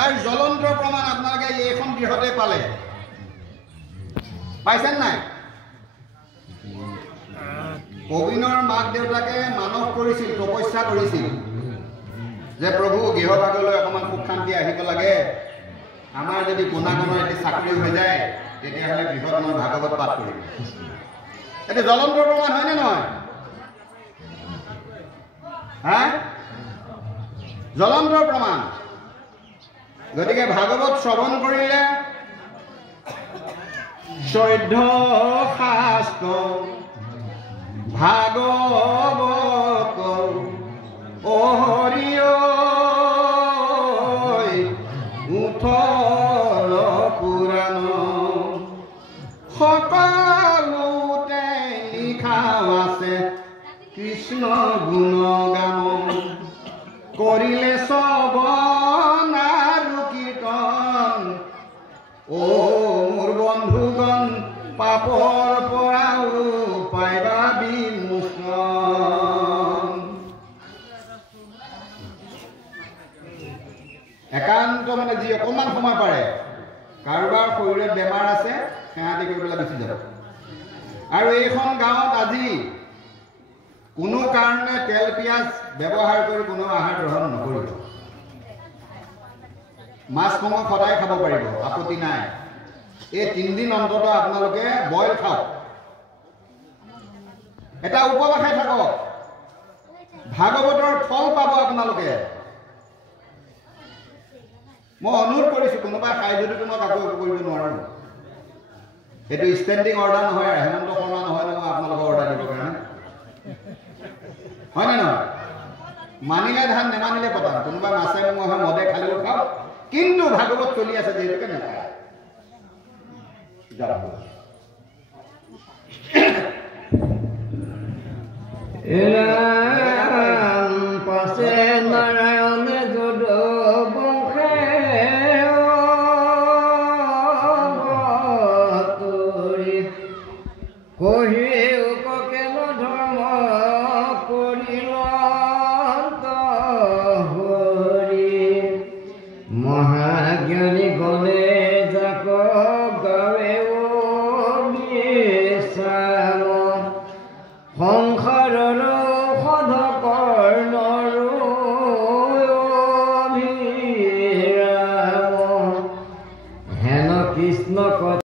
তাৰ জ্বলন্ত প্ৰমাণ আপোনালোকে এইখন গৃহতে পালে। পাইছেন নাই? প্ৰবীণৰ মাক দেউতাকে মানস কৰিছিল, তপস্যা কৰিছিল যে প্ৰভু গৃহভাগলৈ অকণমান সুখ শান্তি আহিব লাগে, আমাৰ যদি কোনাকণৰ এটি চাকৰি হৈ যায় তেতিয়াহ'লে গৃহত মই ভাগৱত পাঠ কৰিম। এইটো জ্বলন্ত প্ৰমাণ হয়নে নহয়? হা? জ্বলন্ত প্ৰমাণ। গতিকে ভাগৱত শ্ৰৱণ কৰিলে চৈধ্য শাস্ত্ৰ ভাগৱত হৰি উঠৰ পুৰাণ সকলোতে লিখা আছে কৃষ্ণ গুণগান কৰিলে শ্ৰৱণ আৰু কীৰ্তন অ মোৰ বন্ধুগণ পাপৰ পৰাও পাইবা বিমোচন। একান্ত মানে যি অকণমান সময় পাৰে, কাৰোবাৰ শৰীৰত বেমাৰ আছে সেৱাদি কৰি পেলাই গুচি যাব। আৰু এইখন গাঁৱত আজি কোনো কাৰণে তেল পিঁয়াজ ব্যৱহাৰ কৰি কোনো আহাৰ গ্ৰহণ নকৰিব। মাছ মাংস সদায় খাব পাৰিব, আপত্তি নাই। এই 3 দিন অন্তত আপোনালোকে বইল খাওক, এটা উপবাসে থাকক, ভাগৱতৰ ফল পাব আপোনালোকে। মই অনুৰোধ কৰিছোঁ, কোনোবাই খাই যদিও মই কাকো একো কৰিব নোৱাৰোঁ। এইটো ষ্টেণ্ডিং অৰ্ডাৰ নহয়, হেমন্ত শৰ্মা নহয় নহয় আপোনালোকৰ অৰ্ডাৰ দিবৰ কাৰণে, হয়নে নহয়? মানিলে ধান, নেমানিলে পতান। কোনোবাই মাছে মঙহে মদে খালেও খাওক, কিন্তু ভাগৱত চলি আছে যিহেতুকে নাখায়। পাছে নাৰায়ণে যদ বংশে কহি কেন ধৰ্ম কৰিল হৰি মহাজ্ঞানী গণে যাক গাৱে বিচাৰ সংসাৰ